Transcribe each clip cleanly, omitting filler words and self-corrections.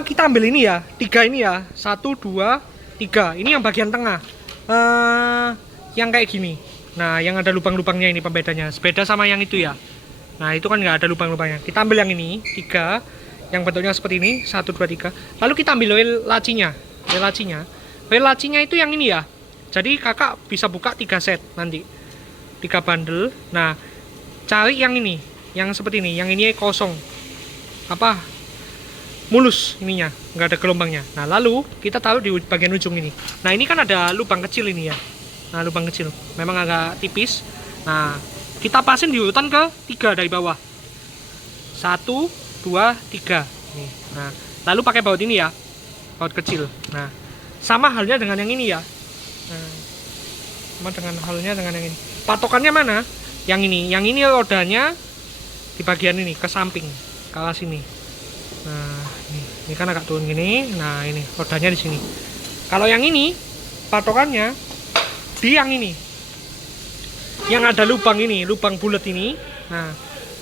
Kita ambil ini ya, 3 ini ya, 1, 2, 3. Ini yang bagian tengah, yang kayak gini. Nah, yang ada lubang-lubangnya ini pembedanya. Beda sama yang itu ya. Nah, itu kan nggak ada lubang-lubangnya. Kita ambil yang ini, 3, yang bentuknya seperti ini, 1, 2, 3. Lalu kita ambil oil lacinya. Oil lacinya itu yang ini ya. Jadi kakak bisa buka 3 set nanti, 3 bundle. Nah, cari yang ini, yang seperti ini. Yang ini kosong, mulus ininya, nggak ada gelombangnya. Nah, lalu kita taruh di bagian ujung ini. Nah, ini kan ada lubang kecil ini ya. Nah, lubang kecil memang agak tipis. Nah, kita pasin di urutan ke 3 dari bawah. 1, 2, 3 nih. Nah, lalu pakai baut ini ya, baut kecil. Nah, sama halnya dengan yang ini ya. Nah, sama dengan halnya dengan yang ini. Patokannya mana? Yang ini rodanya di bagian ini, ke samping, ke arah sini. Nah, ini kan agak turun gini. Nah, ini rodanya di sini. Kalau yang ini patokannya di yang ini, yang ada lubang ini, lubang bulat ini. Nah,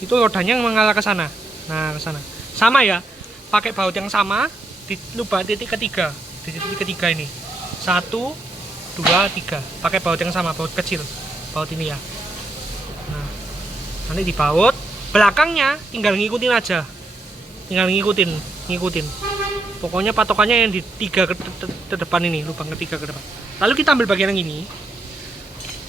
itu rodanya yang mengarah ke sana. Nah, ke sana. Sama ya, pakai baut yang sama di lubang titik ketiga, di titik ketiga ini. 1, 2, 3. Pakai baut yang sama, baut kecil, baut ini ya. Nah, nanti dibaut. Belakangnya tinggal ngikutin aja. Tinggal ngikutin. Pokoknya patokannya yang di 3 ke depan ini, lubang ketiga ke depan. Lalu kita ambil bagian yang ini.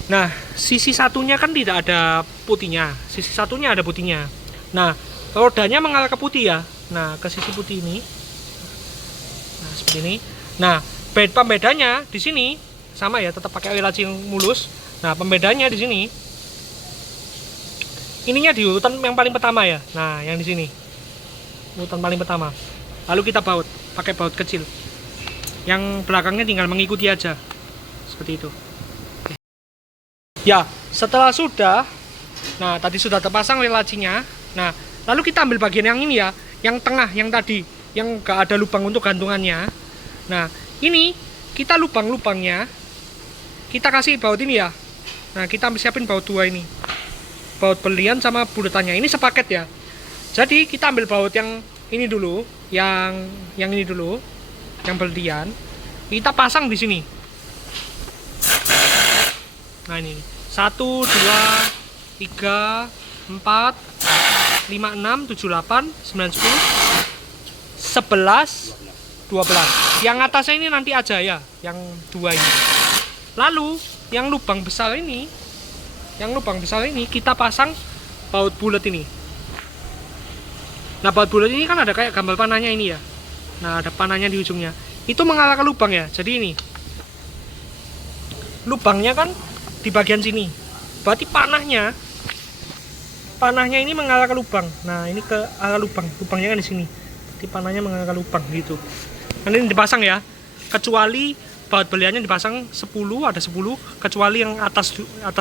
Nah, sisi satunya kan tidak ada putihnya, sisi satunya ada putihnya. Nah, rodanya mengarah ke putih ya. Nah, ke sisi putih ini. Nah, seperti ini. Nah, pembedanya di sini sama ya, tetap pakai oil laci yang mulus. Nah, pembedanya di sini. Ininya di urutan yang paling pertama ya. Nah, yang di sini. Urutan paling pertama. Lalu kita baut pakai baut kecil. Yang belakangnya tinggal mengikuti aja. Seperti itu. Oke. Ya, setelah sudah, nah tadi sudah terpasang oil lacinya. Nah, lalu kita ambil bagian yang ini ya, yang tengah, yang tadi, yang gak ada lubang untuk gantungannya. Nah, ini kita lubang-lubangnya kita kasih baut ini ya. Nah, kita siapin baut 2 ini. Baut belian sama bulatannya. Ini sepaket ya. Jadi kita ambil baut yang ini dulu, yang ini dulu, yang berlian. Kita pasang di sini. Nah, ini 1, 2, 3, 4, 5, 6, 7, 8, 9, 10, 11, 12. Yang atasnya ini nanti aja ya, yang 2 ini. Lalu yang lubang besar ini, kita pasang baut bulat ini. Nah, baut bulat ini kan ada kayak gambar panahnya ini ya. Nah, ada panahnya di ujungnya. Itu mengarah ke lubang ya. Jadi ini lubangnya kan di bagian sini. Berarti panahnya ini mengarah ke lubang. Nah, ini ke arah lubang. Lubangnya kan di sini. Berarti panahnya mengarah ke lubang gitu. Nanti ini dipasang ya. Kecuali baut beliannya dipasang 10, ada 10, kecuali yang atas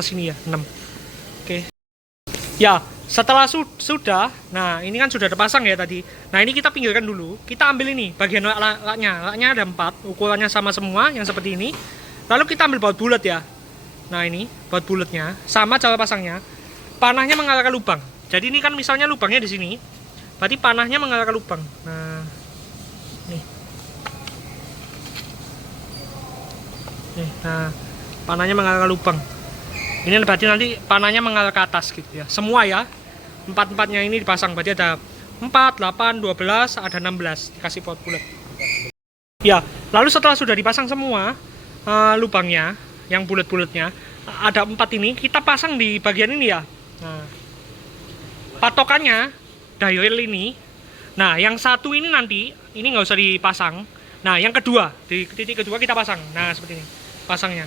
ini ya, 6. Oke. Ya, setelah sudah, nah ini kan sudah terpasang ya tadi. Nah, ini kita pinggirkan dulu. Kita ambil ini bagian laknya. Laknya ada 4, ukurannya sama semua, yang seperti ini. Lalu kita ambil baut bulat ya. Nah, ini baut bulatnya, sama cara pasangnya. Panahnya mengarah ke lubang. Jadi ini kan misalnya lubangnya di sini, berarti panahnya mengarah ke lubang. Nah, nih. Nah, panahnya mengarah ke lubang. Ini berarti nanti panahnya mengarah ke atas gitu ya. Semua ya. 4-4-nya ini dipasang. Berarti ada 4, 8, 12, ada 16. Dikasih baut bulat. Ya, lalu setelah sudah dipasang semua lubangnya, yang bulat-bulatnya, ada 4 ini, kita pasang di bagian ini ya. Nah, patokannya dioil ini. Nah, yang satu ini nanti, ini nggak usah dipasang. Nah, yang kedua, di titik kedua kita pasang. Nah, seperti ini pasangnya.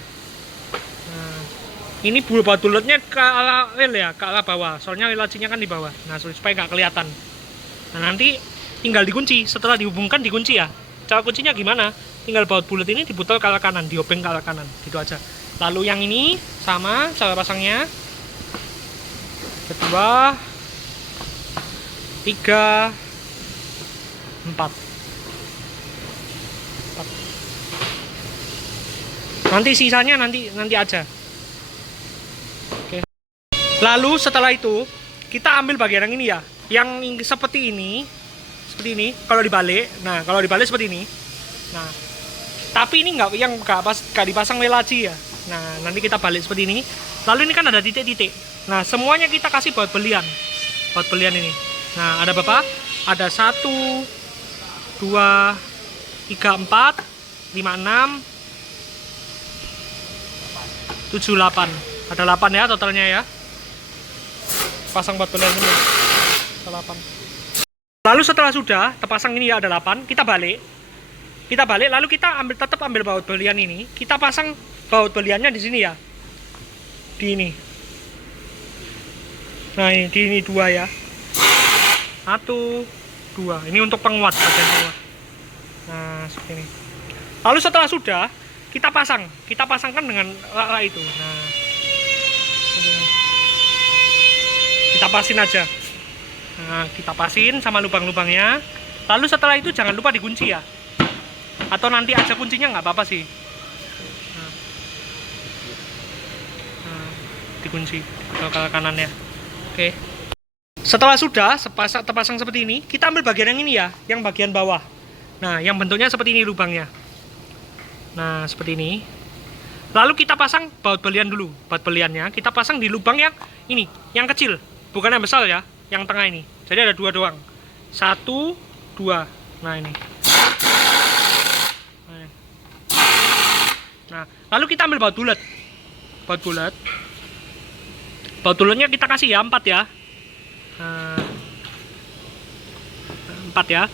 Nah, ini baut bulatnya ke arah rel ya, ke arah bawah. Soalnya rel lacinya kan di bawah. Nah, supaya nggak kelihatan. Nah, nanti tinggal dikunci. Setelah dihubungkan dikunci ya. Cara kuncinya gimana? Tinggal baut bulat ini diputar ke arah kanan, diobeng ke arah kanan, gitu aja. Lalu yang ini sama cara pasangnya. Kedua, 3, 4. Nanti sisanya nanti aja. Oke. Lalu setelah itu kita ambil bagian yang ini ya, yang seperti ini. seperti ini. Kalau dibalik, nah kalau dibalik seperti ini. Nah, tapi ini nggak dipasang welaji ya. Nah, nanti kita balik seperti ini. Lalu ini kan ada titik-titik. Nah, semuanya kita kasih baut belian. Baut belian ini. Nah, ada berapa? Ada 1, 2, 3, 4, 5, 6, 7, 8. Ada 8 ya totalnya ya. Pasang baut belian semua. Ada 8. Lalu setelah sudah terpasang ini ya ada 8, kita balik. Kita balik lalu kita tetap ambil baut belian ini, kita pasang baut beliannya di sini ya. Di ini. Nah, ini di ini 2 ya. 1, 2. Ini untuk penguat bagian penguat. Nah, seperti ini. Lalu setelah sudah kita pasangkan dengan itu. Nah, kita pasin aja. Nah, kita pasin sama lubang-lubangnya. Lalu setelah itu jangan lupa dikunci ya. Atau nanti aja kuncinya nggak apa-apa sih. Nah, dikunci ke kanannya. Oke. Setelah sudah terpasang seperti ini, kita ambil bagian yang ini ya, yang bagian bawah. Nah, yang bentuknya seperti ini lubangnya. Nah, seperti ini. Lalu kita pasang baut belian dulu. Baut beliannya kita pasang di lubang yang ini, yang kecil, bukan yang besar ya. Yang tengah ini, jadi ada 2 doang, 1, 2. Nah, ini. Nah, lalu kita ambil baut bulat. Baut bulatnya kita kasih ya 4 ya. 4 ya.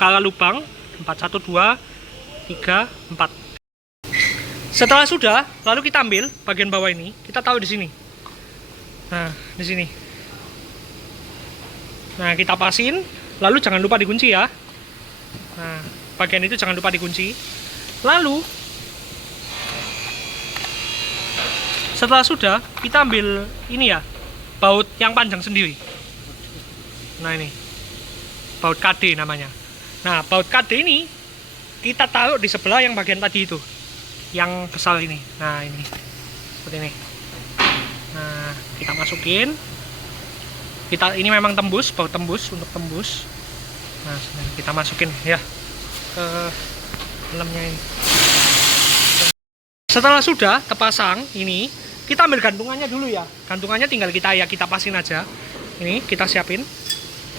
Kalau lubang 4, 1, 2, 3, 4. Setelah sudah, lalu kita ambil bagian bawah ini, kita taruh di sini. Nah, di sini. Nah, kita pasin, lalu jangan lupa dikunci ya. Nah, bagian itu jangan lupa dikunci. Lalu setelah sudah, kita ambil ini ya, baut yang panjang sendiri. Nah, ini baut KD namanya. Nah, baut KD ini kita taruh di sebelah yang bagian tadi itu, yang besar ini. Nah, ini seperti ini. Nah, kita masukin. Ini memang tembus, baut tembus, untuk tembus. Nah, kita masukin ya ke dalamnya ini. Setelah sudah terpasang ini, kita ambil gantungannya dulu ya. Gantungannya tinggal kita pasin aja. Ini kita siapin,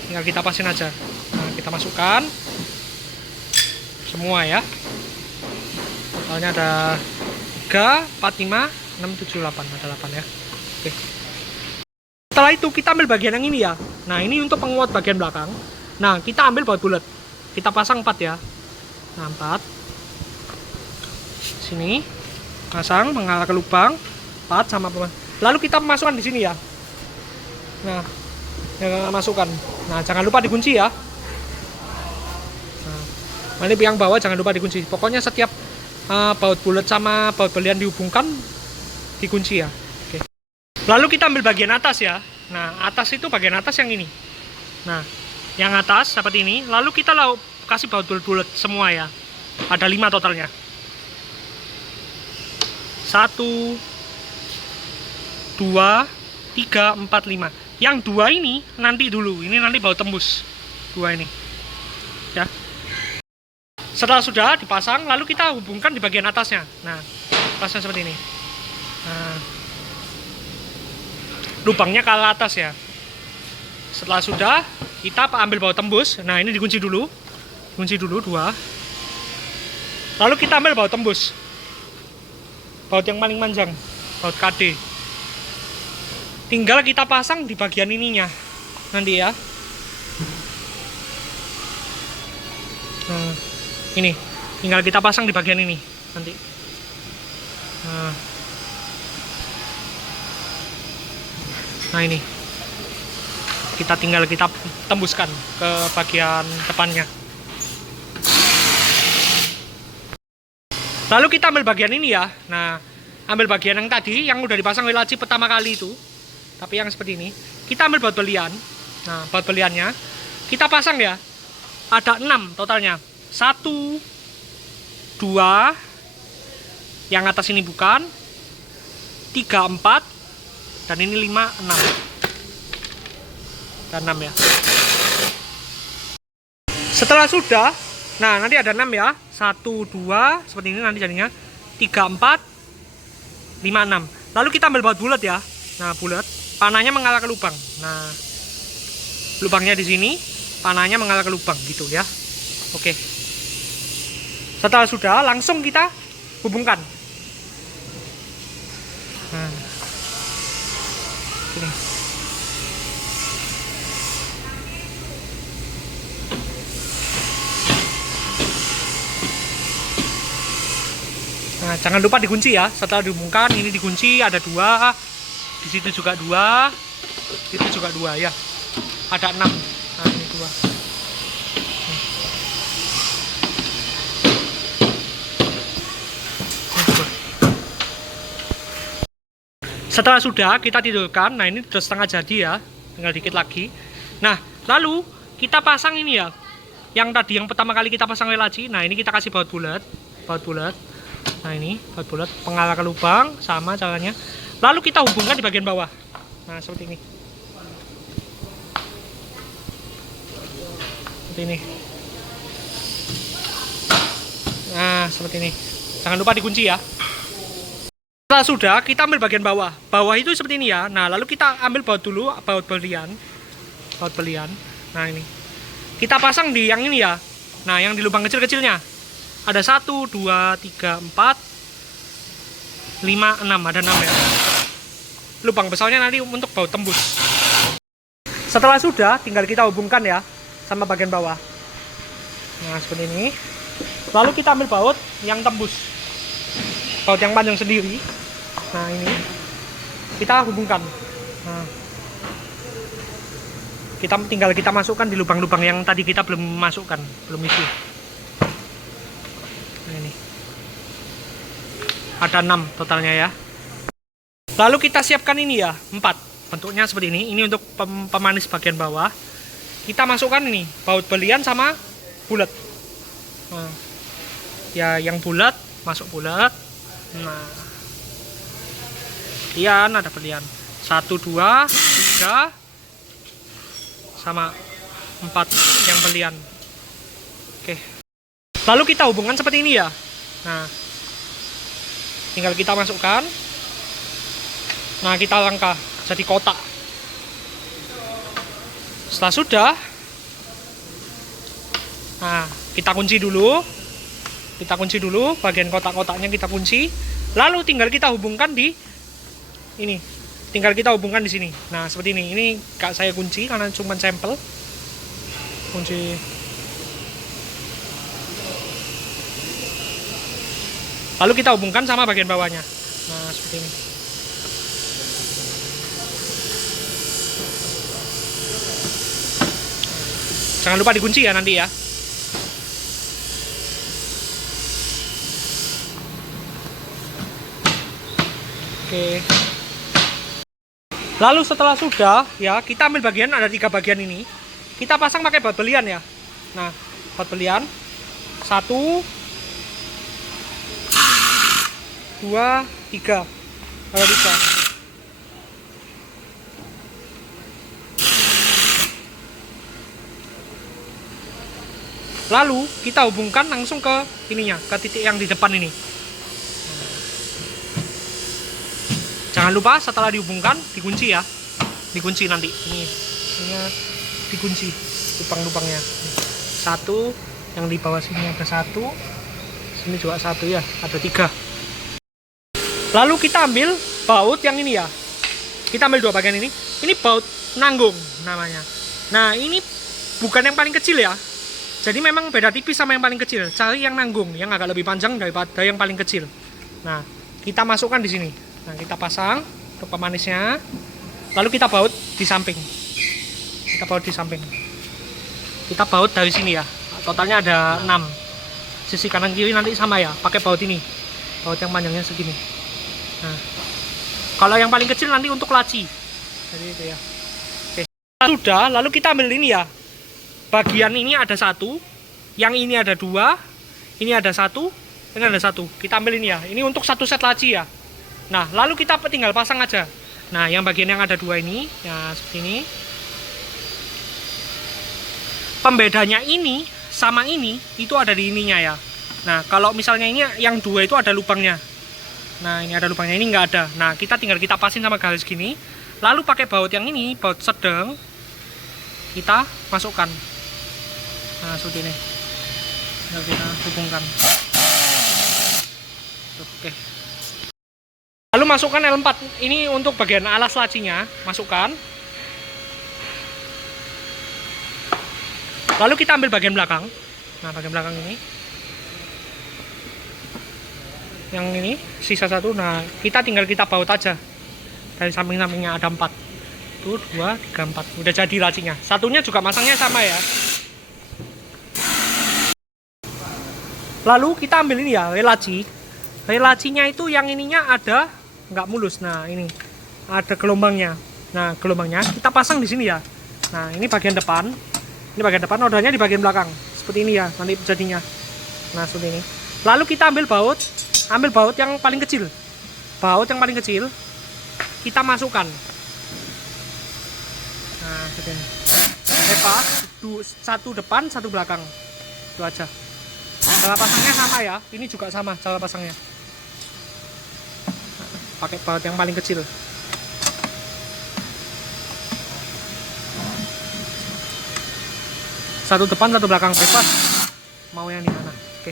tinggal kita pasin aja. Nah, kita masukkan semua ya. Totalnya ada 3, 4, 5, 6, 7, 8. Ada 8 ya. Oke. Setelah itu kita ambil bagian yang ini ya. Nah, ini untuk penguat bagian belakang. Nah, kita ambil baut bulat. Kita pasang 4 ya. Nah, 4. Sini. Pasang mengarah ke lubang 4 sama apa. Lalu kita masukkan di sini ya. Nah, masukkan. Nah, jangan lupa dikunci ya. Nah, ini yang bawah jangan lupa dikunci. Pokoknya setiap baut bulat sama baut belian dihubungkan dikunci ya. Lalu kita ambil bagian atas ya. Nah, atas itu bagian atas yang ini. Nah, yang atas seperti ini. Lalu kita kasih baut bulat semua ya. Ada 5 totalnya. 1, 2, 3, 4, 5. Yang 2 ini nanti dulu. Ini nanti baut tembus. 2 ini. Ya. Setelah sudah dipasang, lalu kita hubungkan di bagian atasnya. Nah, atasnya seperti ini. Nah, lubangnya ke atas ya. Setelah sudah, kita ambil baut tembus. Nah, ini dikunci dulu. Kunci dulu 2. Lalu kita ambil baut tembus. Baut yang paling panjang, baut KD. Tinggal kita pasang di bagian ininya. Nanti ya. Nah, ini tinggal kita pasang di bagian ini nanti. Nah, ini kita tinggal tembuskan ke bagian depannya. Lalu kita ambil bagian ini ya. Nah, ambil bagian yang tadi yang udah dipasang welaji pertama kali itu, tapi yang seperti ini. Kita ambil baut belian. Nah, baut beliannya kita pasang ya. Ada 6 totalnya. 1, 2, yang atas ini bukan, 3, 4, dan ini 5, 6. Dan 6 ya. Setelah sudah, nah nanti ada 6 ya. 1, 2, seperti ini nanti jadinya. 3, 4, 5, 6. Lalu kita ambil baut bulat ya. Nah, bulat, panahnya mengarah ke lubang. Nah, lubangnya di sini, panahnya mengarah ke lubang gitu ya. Oke. Setelah sudah, langsung kita hubungkan. Nah, ini. Nah, jangan lupa dikunci ya. Setelah dihubungkan, ini dikunci ada 2. Di situ juga 2. Itu juga 2 ya. Ada 6. Nah, ini 2. Setelah sudah kita tidurkan. Nah, ini sudah setengah jadi ya. Tinggal dikit lagi. Nah, lalu kita pasang ini ya. Yang tadi yang pertama kali kita pasang laci. Nah, ini kita kasih baut bulat. Baut bulat. Nah, ini baut bulat pengarah ke lubang, sama caranya. Lalu kita hubungkan di bagian bawah. Nah, seperti ini. Seperti ini. Nah, seperti ini. Jangan lupa dikunci ya. Setelah sudah, kita ambil bagian bawah. Bawah itu seperti ini ya. Nah, lalu kita ambil baut dulu, baut belian. Baut belian. Nah, ini. Kita pasang di yang ini ya. Nah, yang di lubang kecil-kecilnya. Ada 1, 2, 3, 4, 5, 6. Ada 6 ya. Lubang besarnya nanti untuk baut tembus. Setelah sudah, tinggal kita hubungkan ya sama bagian bawah. Nah, seperti ini. Lalu kita ambil baut yang tembus. Baut yang panjang sendiri. Nah, ini. Kita hubungkan. Nah. Tinggal kita masukkan di lubang-lubang yang tadi kita belum masukkan, belum isi. Nah, ini. Ada 6 totalnya ya. Lalu kita siapkan ini ya, 4. Bentuknya seperti ini. Ini untuk pemanis bagian bawah. Kita masukkan ini, baut belian sama bulat. Nah, ya yang bulat, masuk bulat. Nah, belian, ada belian. 1, 2, 3, sama 4 yang belian. Oke. Lalu kita hubungkan seperti ini ya. Nah, tinggal kita masukkan. Nah, kita langkah jadi kotak. Setelah sudah, nah, kita kunci dulu. Kita kunci dulu bagian kotak-kotaknya, kita kunci. Lalu tinggal kita hubungkan di ini. Tinggal kita hubungkan di sini. Nah, seperti ini. Ini gak saya kunci karena cuma sampel. Kunci. Lalu kita hubungkan sama bagian bawahnya. Nah, seperti ini. Jangan lupa dikunci ya nanti ya. Oke. Lalu setelah sudah ya, kita ambil bagian, ada 3 bagian ini. Kita pasang pakai baut belian ya. Nah, baut belian. 1, 2, 3. Ada 3. Lalu kita hubungkan langsung ke ininya, ke titik yang di depan ini. Jangan lupa setelah dihubungkan dikunci ya. Dikunci nanti. Ini dikunci lubang-lubangnya. 1, yang di bawah sini ada 1. Sini juga 1 ya, ada 3. Lalu kita ambil baut yang ini ya. Kita ambil 2 bagian ini. Ini baut nanggung namanya. Nah, ini bukan yang paling kecil ya. Jadi memang beda tipis sama yang paling kecil. Cari yang nanggung, yang agak lebih panjang daripada yang paling kecil. Nah, kita masukkan di sini. Nah, kita pasang untuk pemanisnya. Lalu kita baut di samping. Kita baut di samping. Kita baut dari sini ya. Totalnya ada 6. Sisi kanan kiri nanti sama ya. Pakai baut ini. Baut yang panjangnya segini. Nah, kalau yang paling kecil nanti untuk laci. Jadi itu ya. Oke. Sudah, lalu kita ambil ini ya. Bagian ini ada 1, yang ini ada 2, ini ada 1, ini ada 1. Kita ambil ini ya. Ini untuk 1 set laci ya. Nah, lalu kita tinggal pasang aja. Nah, yang bagian yang ada 2 ini, ya seperti ini. Pembedanya ini sama ini itu ada di ininya ya. Nah, kalau misalnya ini yang 2 itu ada lubangnya. Nah, ini ada lubangnya, ini nggak ada. Nah, kita tinggal kita pasin sama garis gini. Lalu pakai baut yang ini, baut sedang, kita masukkan. Nah, seperti ini. Tinggal kita hubungkan. Oke. Lalu masukkan L4. Ini untuk bagian alas lacinya, masukkan. Lalu kita ambil bagian belakang. Nah, bagian belakang ini. Yang ini sisa 1. Nah, kita tinggal kita baut aja. Dari samping-sampingnya ada 4. Tuh 2, 3, 4. Udah jadi lacinya. Satunya juga masangnya sama ya. Lalu kita ambil ini ya, laci. Lacinya itu yang ininya ada nggak mulus. Nah, ini ada gelombangnya. Nah, gelombangnya kita pasang di sini ya. Nah, ini bagian depan. Ini bagian depan, nodanya di bagian belakang. Seperti ini ya, nanti jadinya. Nah, seperti ini. Lalu kita ambil baut yang paling kecil. Baut yang paling kecil kita masukkan. Nah, seperti ini. Lepas, 1 depan, 1 belakang. Itu aja. Cara pasangnya sama ya. Ini juga sama cara pasangnya. Pakai baut yang paling kecil. Satu depan, 1 belakang, bebas. Mau yang di mana? Oke.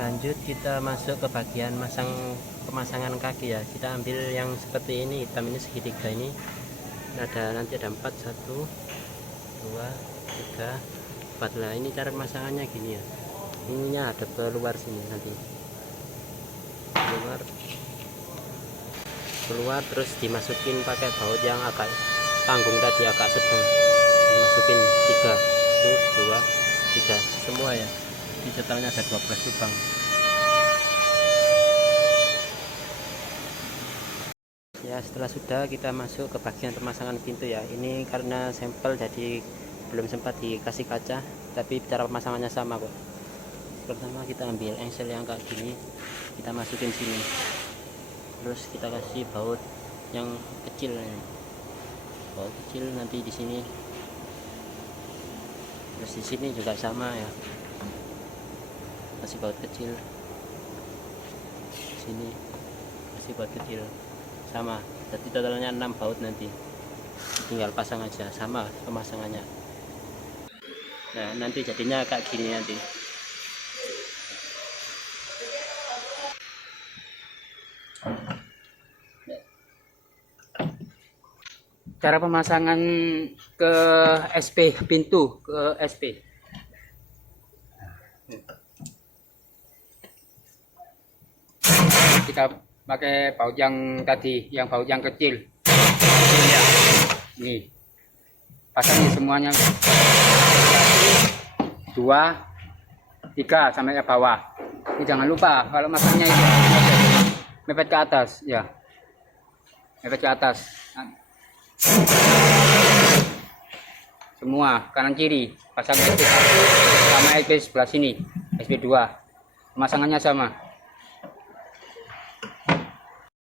Lanjut kita masuk ke bagian pemasangan kaki ya. Kita ambil yang seperti ini, hitam ini segitiga ini. Nanti ada 4, 1, 2, 3, 4. Lah ini cara pemasangannya gini ya. Ininya ada keluar sini nanti. Keluar terus dimasukin pakai baut yang agak tanggung tadi, agak sedang. Dimasukin 3, 1, 2, 3 semua ya. Di totalnya ada 12 lubang. Ya, setelah sudah kita masuk ke bagian pemasangan pintu ya. Ini karena sampel jadi belum sempat dikasih kaca, tapi cara pemasangannya sama kok. Pertama kita ambil engsel yang kayak gini, kita masukin sini. Terus kita kasih baut yang kecil ini. Baut kecil nanti di sini. Terus di sini juga sama ya. Kasih baut kecil. Sini kasih baut kecil. Sama. Jadi totalnya 6 baut nanti. Tinggal pasang aja, sama pemasangannya. Nah, nanti jadinya kayak gini nanti. Cara pemasangan ke SP, pintu ke SP. Kita pakai baut yang tadi, yang baut yang kecil. Ya. Nih, pasangnya semuanya 2, 3 sampai ke bawah. Ini jangan lupa kalau masangnya itu mepet ke atas, ya. Mepet ke atas. Semua kanan kiri pasang SP1 sama SP sebelah sini, SP2. Pemasangannya sama.